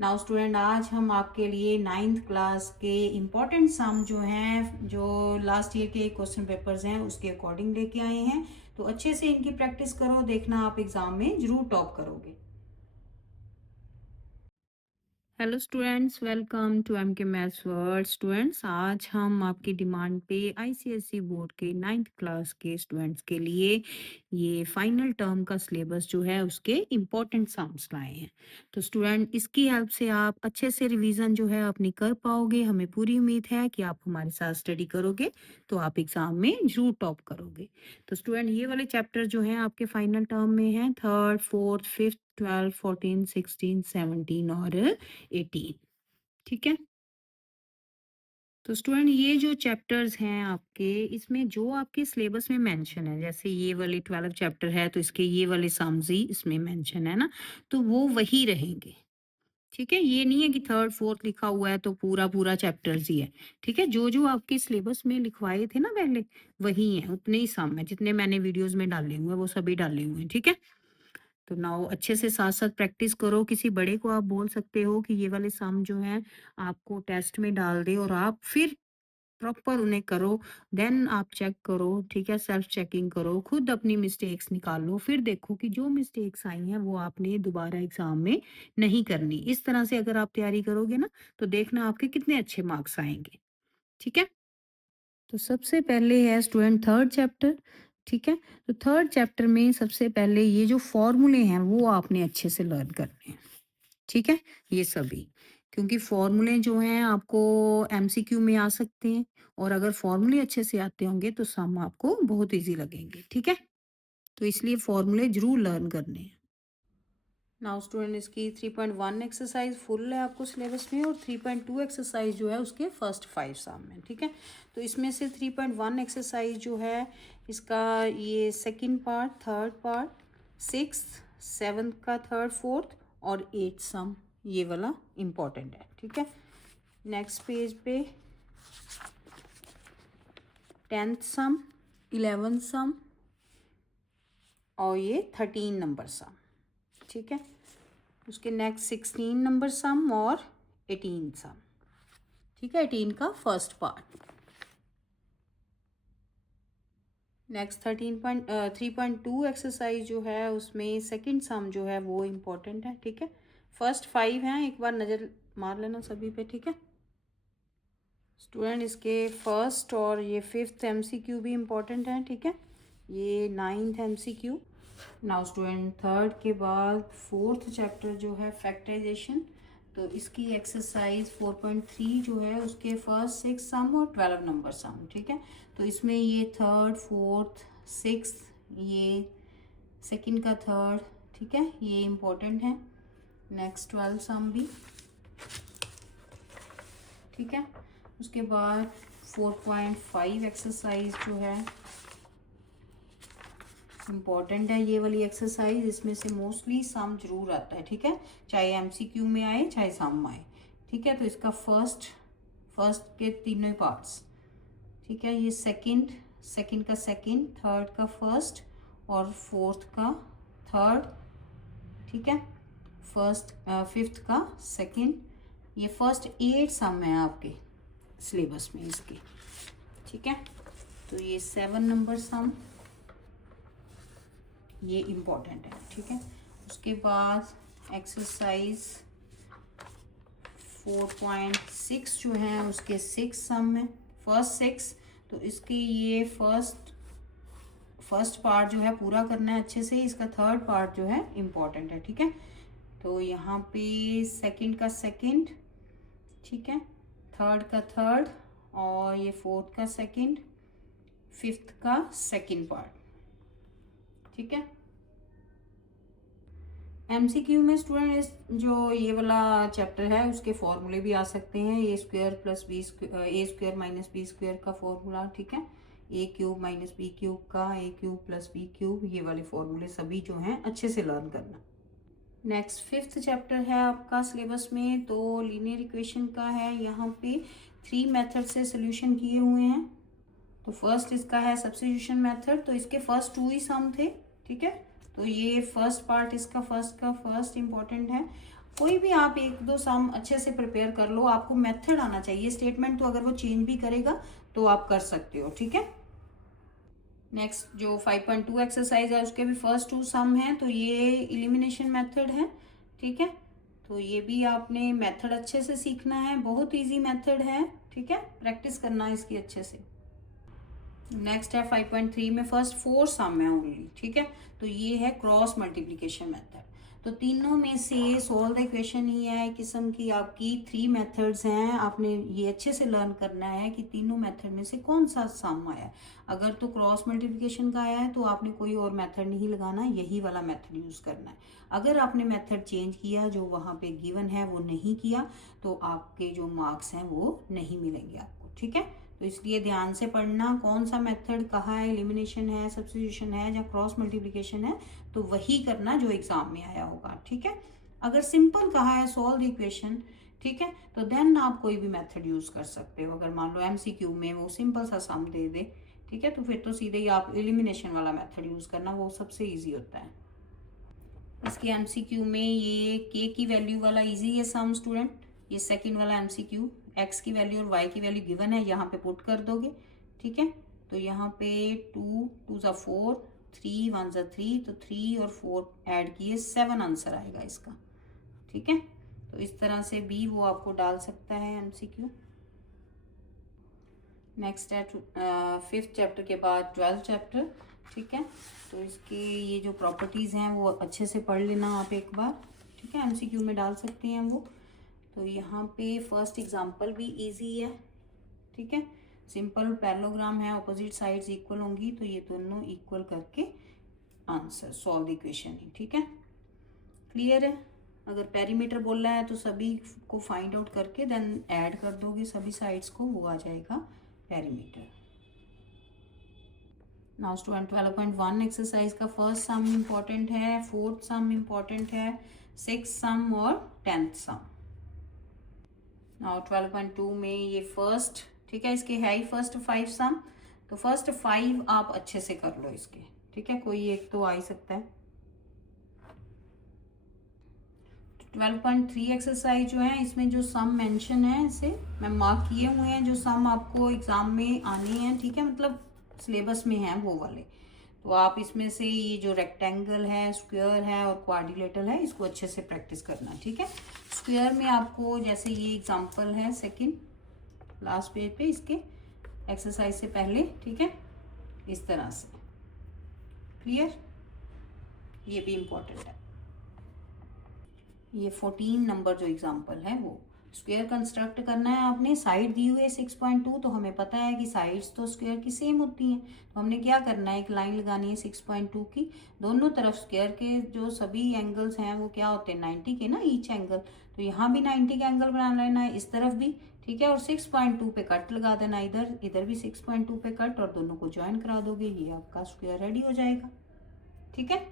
Now student, आज हम आपके लिए 9th क्लास के इम्पोर्टेंट सम जो हैं, जो लास्ट ईयर के क्वेश्चन पेपर्स हैं, उसके अकॉर्डिंग लेके आए हैं। तो अच्छे से इनकी प्रैक्टिस करो, देखना आप एग्जाम में जरूर टॉप करोगे। Hello students, welcome to M K maths world. Students, आज हम आपकी डिमांड पे आईसीएसई बोर्ड के 9th क्लास के स्टूडेंट्स के लिए ये फाइनल टर्म का सिलेबस जो है उसके इम्पोर्टेंट सम्स लाए हैं। तो स्टूडेंट, इसकी हेल्प से आप अच्छे से रिवीजन जो है अपनी कर पाओगे। हमें पूरी उम्मीद है कि आप हमारे साथ स्टडी करोगे तो आप एग्जाम में जरूर टॉप करोगे। तो स्टूडेंट, ये वाले चैप्टर जो हैं आपके फाइनल टर्म में हैं, 3rd, 4th, 5th, 12, 14, 16, 17 और 18। ठीक है। तो स्टूडेंट, ये जो चैप्टर्स हैं आपके, इसमें जो आपके सिलेबस में मेंशन है, जैसे ये वाले 12 चैप्टर है तो इसके ये वाले सम्स ही इसमें मेंशन है ना, तो वो वही रहेंगे। ठीक है, ये नहीं है कि 3rd 4th लिखा हुआ है तो पूरा पूरा चैप्टर्स ही है। ठीक है, जो जो आपके सिलेबस में लिखवाए थे ना पहले, वही है, उतने ही सम है, जितने मैंने वीडियोस में डाले हुए हैं वो सभी डाले हुए हैं। ठीक है। तो नाउ अच्छे से साथ-साथ प्रैक्टिस करो। किसी बड़े को आप बोल सकते हो कि ये वाले सम जो हैं आपको टेस्ट में डाल दे और आप फिर प्रॉपर उन्हें करो। देन आप चेक करो, ठीक है? सेल्फ चेकिंग करो, खुद अपनी मिस्टेक्स निकालो, फिर देखो कि जो मिस्टेक्स आई हैं वो आपने दोबारा एग्ज़ाम में नहीं करनी। इस तरह से अगर आप तैयारी करोगे ना, तो देखना आपके कितने अच्छे मार्क्स आएँगे। ठीक है? तो सबसे पहले है स्टूडेंट 3rd चैप्टर। ठीक है। तो 3rd चैप्टर में सबसे पहले ये जो फॉर्मूले हैं वो आपने अच्छे से लर्न करने हैं। ठीक है, ये सभी, क्योंकि फॉर्मूले जो हैं आपको एमसीक्यू में आ सकते हैं और अगर फॉर्मूले अच्छे से आते होंगे तो सम आपको बहुत इजी लगेंगे। ठीक है, तो इसलिए फॉर्मूले जरूर लर्न करने हैं। नाउ स्टूडेंट, इसकी 3.1 एक्सरसाइज फुल है आपको सिलेबस में और 3.2 एक्सरसाइज जो है उसके फर्स्ट 5 सम में। ठीक है, तो इसमें से 3.1 एक्सरसाइज जो है इसका ये second part, third part, 6th, 7th का थर्ड, फोर्थ और 8th सम, ये वाला इम्पोर्टेंट है। ठीक है, नेक्स्ट पेज पे 10th सम, 11th सम और ये 13 नंबर सम। ठीक है, उसके नेक्स्ट 16 नंबर सम और 18 सम। ठीक है, 18 का फर्स्ट पार्ट। नेक्स्ट 3.2 एक्सरसाइज जो है उसमें सेकंड सम जो है वो इम्पोर्टेंट है। ठीक है, फर्स्ट 5 हैं, एक बार नज़र मार लेना सभी पे। ठीक है स्टूडेंट, इसके फर्स्ट और ये 5th एमसीक्यू भी इम्पोर्टेंट है। ठीक है, ये 9th MCQ. Now student, 3rd के बाद 4th चैप्टर जो है फैक्टराइजेशन, तो इसकी एक्सरसाइज 4.3 जो है उसके फर्स्ट 6 सम और 12 नंबर सम। ठीक है, तो इसमें ये 3rd, 4th, 6th, ये सेकंड का थर्ड, ठीक है, ये इम्पोर्टेंट है। नेक्स्ट 12 सम भी। ठीक है, उसके बाद 4.5 एक्सरसाइज जो है इम्पॉर्टेंट है, ये वाली एक्सरसाइज। इसमें से मोस्टली सम जरूर आता है। ठीक है, चाहे एमसीक्यू में आए चाहे सम आए। ठीक है, तो इसका फर्स्ट के तीनों पार्ट्स। ठीक है, ये सेकंड का सेकंड, थर्ड का फर्स्ट और फोर्थ का थर्ड। ठीक है, फर्स्ट 5th का सेकंड। ये फर्स्ट 8 सम है आपके सिलेबस में इसके। ठीक है, तो ये 7 नंबर सम, ये इम्पोर्टेंट है। ठीक है, उसके बाद एक्सरसाइज 4.6 जो है उसके 6 सम है, फर्स्ट 6। तो इसकी ये फर्स्ट पार्ट जो है पूरा करना है अच्छे से। इसका थर्ड पार्ट जो है इम्पोर्टेंट है। ठीक है, तो यहाँ पे सेकंड का सेकंड, ठीक है, थर्ड का थर्ड और ये फोर्थ का सेकंड, 5th का सेकंड पार्ट। ठीक है, एमसीक्यू में स्टूडेंट इस जो ये वाला चैप्टर है उसके फॉर्मूले भी आ सकते हैं। ए स्क्वायर प्लस बी स्क्वायर, ए स्क्वायर माइनस बी स्क्वायर का फॉर्मूला। ठीक है, ए क्यूब माइनस बी क्यूब का, ए क्यूब प्लस बी क्यूब, ये वाले फॉर्मूले सभी जो हैं अच्छे से लर्न करना। नेक्स्ट 5th चैप्टर है आपका सिलेबस में, तो लीनियर इक्वेशन का है। यहाँ पे 3 मेथड से सोल्यूशन किए हुए हैं। तो फर्स्ट इसका है सब्स्टिट्यूशन मेथड, तो इसके फर्स्ट 2 ही सम थे। ठीक है, तो ये फर्स्ट पार्ट इसका फर्स्ट इम्पोर्टेंट है। कोई भी आप एक दो सम अच्छे से प्रिपेयर कर लो, आपको मेथड आना चाहिए। स्टेटमेंट तो अगर वो चेंज भी करेगा तो आप कर सकते हो, ठीक है। नेक्स्ट जो 5.2 एक्सरसाइज है उसके भी फर्स्ट 2 सम है, तो ये इलिमिनेशन मेथड है, ठीक है। तो ये भी आपने मेथड अच्छे से सीखना है, बहुत इजी मेथड है, ठीक है, प्रैक्टिस करना है इसकी अच्छे से। नेक्स्ट है 5.3 में फर्स्ट 4 सम है ओनली, ठीक है। तो ये है क्रॉस मल्टीप्लिकेशन मेथड। तो तीनों में से सोल्व द इक्वेशन ही है किस्म की आपकी 3 मेथड्स हैं। आपने ये अच्छे से लर्न करना है कि तीनों मेथड में से कौन सा सम आया। अगर तो क्रॉस मल्टीप्लिकेशन का आया है तो आपने कोई और मेथड नहीं लगाना, यही वाला मेथड यूज़ करना है। अगर आपने मेथड चेंज किया, जो वहाँ पे गिवन है वो नहीं किया, तो आपके जो मार्क्स हैं वो नहीं मिलेंगे आपको, ठीक है। तो इसलिए ध्यान से पढ़ना, कौन सा मेथड कहाँ है, एलिमिनेशन है, सब्स्टिट्यूशन है या क्रॉस मल्टीप्लिकेशन है, तो वही करना जो एग्जाम में आया होगा, ठीक है। अगर सिंपल कहा है सॉल्व द इक्वेशन, ठीक है, तो देन आप कोई भी मेथड यूज कर सकते हो। अगर मान लो एमसीक्यू में वो सिंपल सा सम दे दे, ठीक है, तो फिर तो सीधे ही आप एलिमिनेशन वाला मेथड यूज करना, वो सबसे ईजी होता है। इसके एमसीक्यू में ये के की वैल्यू वाला इजी है सम स्टूडेंट। ये सेकंड वाला एमसीक्यू, एक्स की वैल्यू और वाई की वैल्यू गिवन है, यहाँ पे पुट कर दोगे, ठीक है। तो यहाँ पे 2 2 ज़ा 4, 3 1 ज़ा 3, तो 3 और 4 ऐड किए 7 आंसर आएगा इसका, ठीक है। तो इस तरह से भी वो आपको डाल सकता है एमसीक्यू। नेक्स्ट है 5th चैप्टर के बाद 12th चैप्टर, ठीक है। तो इसके ये जो प्रॉपर्टीज़ हैं वो अच्छे से पढ़ लेना आप एक बार, ठीक है, एमसीक्यू में डाल सकते हैं वो। तो यहाँ पे फर्स्ट एग्जांपल भी इजी है, ठीक है। सिंपल पैरेललोग्राम है, ऑपोजिट साइड्स इक्वल होंगी, तो ये दोनों इक्वल करके आंसर सॉल्व द इक्वेशन है, ठीक है। क्लियर है। अगर पेरीमीटर बोल रहा है तो सभी को फाइंड आउट करके देन ऐड कर दोगे सभी साइड्स को, वो आ जाएगा पेरीमीटर। नाउ स्टूडेंट 12.1 एक्सरसाइज का फर्स्ट सम इम्पॉर्टेंट है, फोर्थ सम इम्पॉर्टेंट है, 6th सम और 10th सम। नाउ 12.2 में ये फर्स्ट, ठीक है, इसके है ही फर्स्ट 5 सम, तो फर्स्ट 5 आप अच्छे से कर लो इसके, ठीक है, कोई एक तो आ ही सकता है। 12.3 एक्सरसाइज जो है इसमें जो सम मेंशन है इसे मैं मार्क किए हुए हैं, जो सम आपको एग्जाम में आने हैं, ठीक है, मतलब सिलेबस में है वो वाले। तो आप इसमें से ये जो रेक्टेंगल है, स्क्वायर है और क्वाड्रिलेटरल है, इसको अच्छे से प्रैक्टिस करना, ठीक है। स्क्वायर में आपको जैसे ये एग्जांपल है सेकंड लास्ट पेज पे इसके एक्सरसाइज से पहले, ठीक है, इस तरह से। क्लियर, ये भी इम्पोर्टेंट है। ये 14 नंबर जो एग्जांपल है वो स्क्वायर कंस्ट्रक्ट करना है आपने। साइड दी हुई है 6.2, तो हमें पता है कि साइड्स तो स्क्वायर की सेम होती हैं, तो हमने क्या करना है, एक लाइन लगानी है 6.2 की, दोनों तरफ स्क्वायर के जो सभी एंगल्स हैं वो क्या होते हैं 90 के ना ईच एंगल, तो यहाँ भी 90 का एंगल बना लेना है, इस तरफ भी, ठीक है, और 6.2 पे कट लगा देना, इधर इधर भी 6.2 पे कट, और दोनों को ज्वाइन करा दोगे, ये आपका स्क्वायर रेडी हो जाएगा, ठीक है।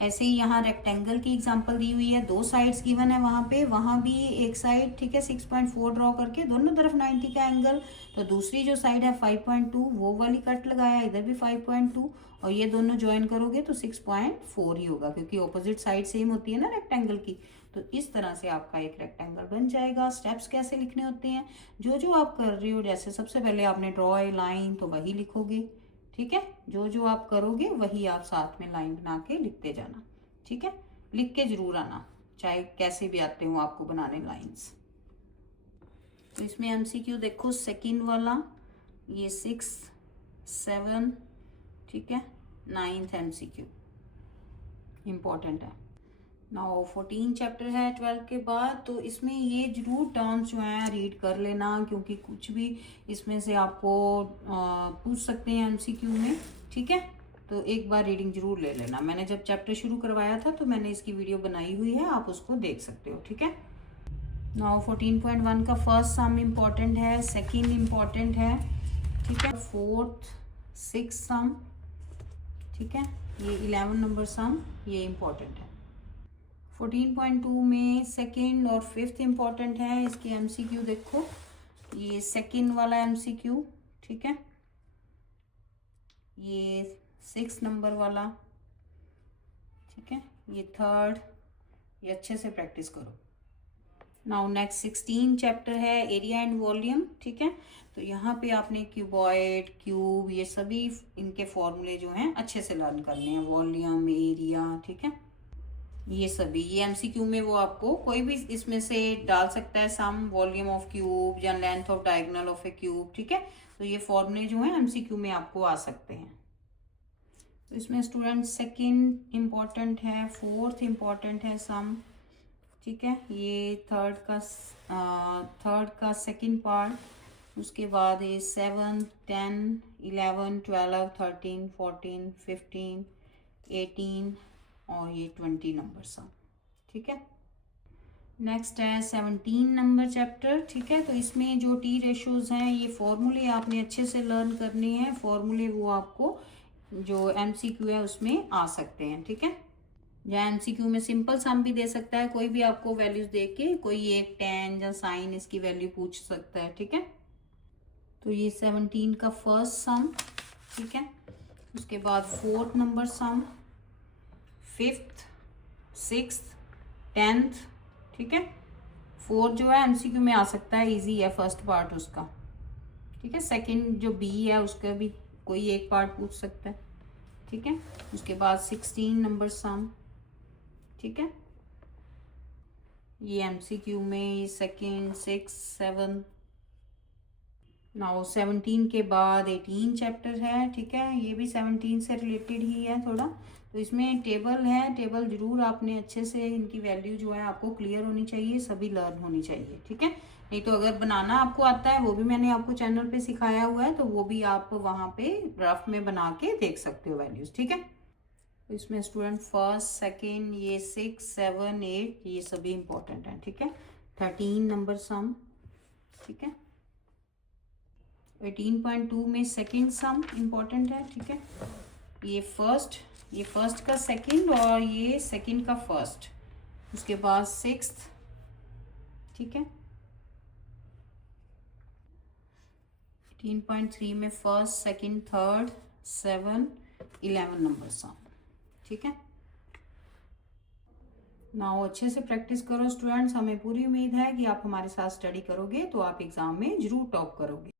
ऐसे ही यहाँ रेक्टेंगल की एग्जांपल दी हुई है, 2 साइड्स गिवन है वहाँ पे, वहाँ भी एक साइड, ठीक है, 6.4 ड्रॉ करके दोनों तरफ 90 का एंगल, तो दूसरी जो साइड है 5.2 वो वाली कट लगाया, इधर भी 5.2, और ये दोनों ज्वाइन करोगे तो 6.4 ही होगा, क्योंकि ऑपोजिट साइड सेम होती है ना रेक्टेंगल की। तो इस तरह से आपका एक रेक्टेंगल बन जाएगा। स्टेप्स कैसे लिखने होते हैं, जो जो आप कर रहे हो, जैसे सबसे पहले आपने ड्रॉ ए लाइन, तो वही लिखोगे, ठीक है, जो जो आप करोगे वही आप साथ में लाइन बना के लिखते जाना, ठीक है, लिख के जरूर आना, चाहे कैसे भी आते हो आपको बनाने लाइंस। तो इसमें एमसीक्यू देखो सेकंड वाला, ये 6 7, ठीक है, 9th एमसीक्यू इम्पोर्टेंट है। नाउ 14 चैप्टर है 12 के बाद, तो इसमें ये जरूर टर्म्स जो हैं रीड कर लेना, क्योंकि कुछ भी इसमें से आपको पूछ सकते हैं एमसीक्यू में, ठीक है। तो एक बार रीडिंग जरूर ले लेना, मैंने जब चैप्टर शुरू करवाया था तो मैंने इसकी वीडियो बनाई हुई है, आप उसको देख सकते हो, ठीक है। नाउ 14.1 का फर्स्ट सम इम्पॉर्टेंट है, सेकेंड इम्पॉर्टेंट है, ठीक है, 4th 6th सम, ठीक है, ये 11 नंबर सम ये इम्पॉर्टेंट है। 14.2 में सेकंड और 5th इम्पॉर्टेंट है। इसके एमसीक्यू देखो, ये सेकंड वाला एमसीक्यू, ठीक है, ये 6 नंबर वाला, ठीक है, ये 3rd, ये अच्छे से प्रैक्टिस करो। नाउ नेक्स्ट 16 चैप्टर है एरिया एंड वॉल्यूम, ठीक है। तो यहाँ पे आपने क्यूबॉइड, क्यूब, ये सभी इनके फॉर्मूले जो हैं अच्छे से लर्न करने हैं। वॉल्यूम, एरिया, ठीक है, ये सभी, ये एमसीक्यू में वो आपको कोई भी इसमें से डाल सकता है, सम वॉल्यूम ऑफ क्यूब या length of diagonal of A cube, ठीक है। तो ये फॉर्मूले जो हैं एमसीक्यू में आपको आ सकते हैं। तो इसमें स्टूडेंट सेकंड इम्पॉर्टेंट है, फोर्थ इम्पॉर्टेंट है सम, ठीक है। ये थर्ड का सेकंड पार्ट, उसके बाद ये 7, 10, 11, 12, 13, 14, 15, 18 और ये 20 नंबर सम, ठीक है। नेक्स्ट है 17 नंबर चैप्टर, ठीक है। तो इसमें जो टी रेशोज हैं ये फॉर्मूले आपने अच्छे से लर्न करने हैं। फॉर्मूले वो आपको जो एमसीक्यू है उसमें आ सकते हैं, ठीक है। या एमसीक्यू में सिंपल सम भी दे सकता है, कोई भी आपको वैल्यूज दे के कोई एक टेन या साइन इसकी वैल्यू पूछ सकता है, ठीक है। तो ये 17 का फर्स्ट सम, ठीक है। उसके बाद फोर्थ नंबर सम, फिफ्थ, सिक्स्थ, 10th, ठीक है। फोर्थ जो है एमसीक्यू में आ सकता है, इजी है फर्स्ट पार्ट उसका, ठीक है। सेकंड जो बी है उसका भी कोई एक पार्ट पूछ सकता है, ठीक है। उसके बाद 16 नंबर सम, ठीक है। ये एमसीक्यू में ये सेकंड, 6, 7। नाउ 17 के बाद 18 चैप्टर है, ठीक है। ये भी 17 से रिलेटेड ही है थोड़ा। तो इसमें टेबल है, टेबल जरूर आपने अच्छे से, इनकी वैल्यू जो है आपको क्लियर होनी चाहिए, सभी लर्न होनी चाहिए, ठीक है। नहीं तो अगर बनाना आपको आता है, वो भी मैंने आपको चैनल पे सिखाया हुआ है, तो वो भी आप वहाँ पे रफ में बना के देख सकते हो वैल्यूज, ठीक है। तो इसमें स्टूडेंट फर्स्ट, सेकेंड, ये 6, 7, 8 ये सभी इंपॉर्टेंट हैं, ठीक है। 13 नंबर सम, ठीक है। 18.2 में सेकेंड सम इम्पॉर्टेंट है, ठीक है। ये फर्स्ट का सेकेंड और ये सेकेंड का फर्स्ट, उसके बाद सिक्स्थ, ठीक है। 18.3 में फर्स्ट, सेकेंड, थर्ड, 7, 11 नंबर सम, ठीक है। नाउ अच्छे से प्रैक्टिस करो स्टूडेंट्स, हमें पूरी उम्मीद है कि आप हमारे साथ स्टडी करोगे तो आप एग्जाम में जरूर टॉप करोगे।